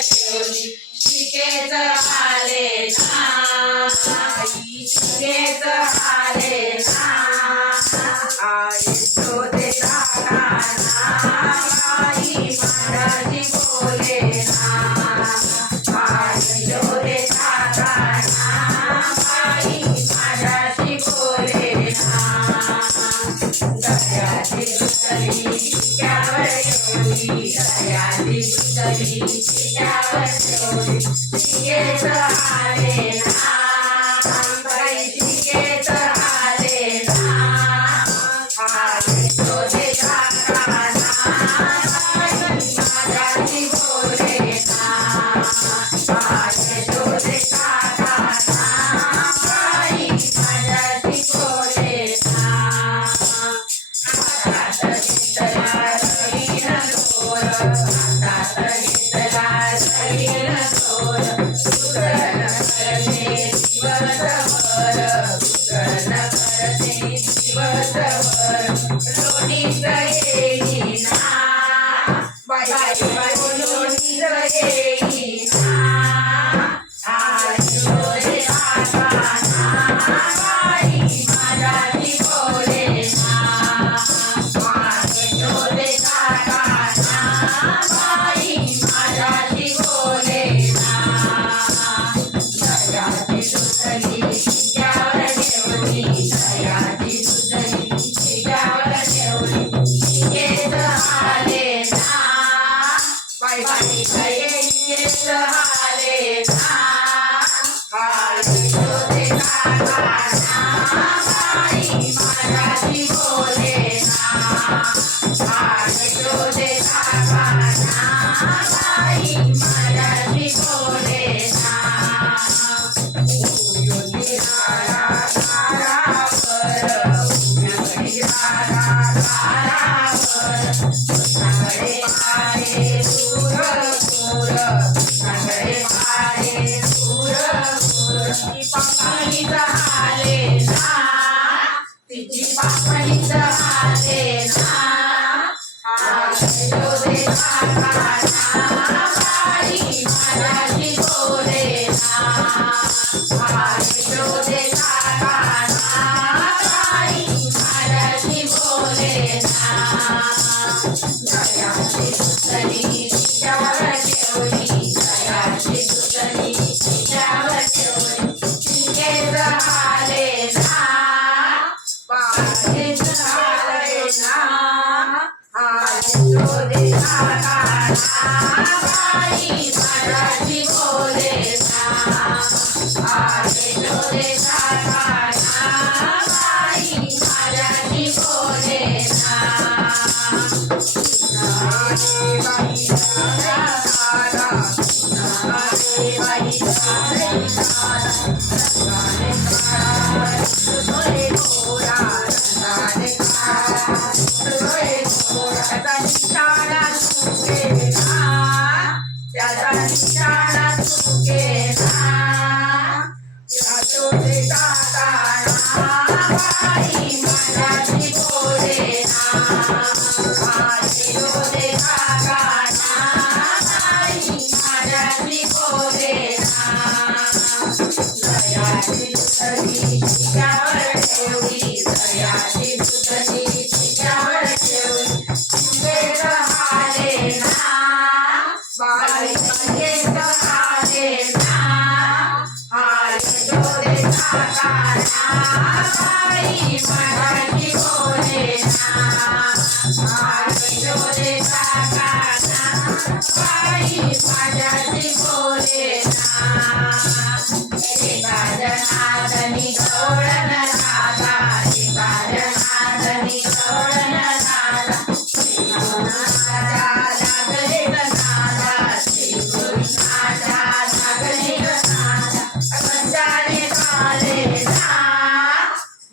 ठेवली शिकेच आले ना शिकेच आले ना आले शोधे काना बाई माझी बोले ना आले शोधे काना बाई माझी बोले ना दर्याची दुसरी शिक्यावर ठेवली दर्याची दुसरी शिक्यावर ठेवली शिकेच आले ना बाई शिकेच आले ना आले शोधे काना बाई माझी बोले ना आले शोधे काना बाई माझी बोले ना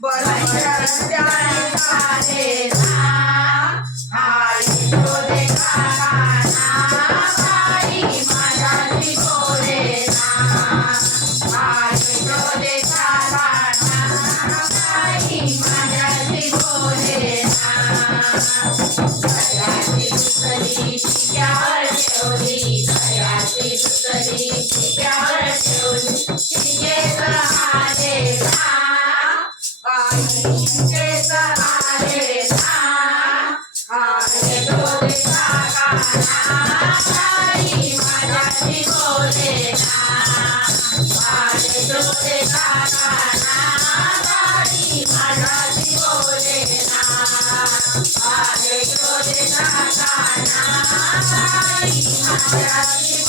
बरोबर केस आले ना आले डोळे काकाना गाडी माझ्याशी बोले ना आले डोळे काकाना गाडी माझ्याशी बोले ना आले डोळे काकाना गाडी माझ्याशी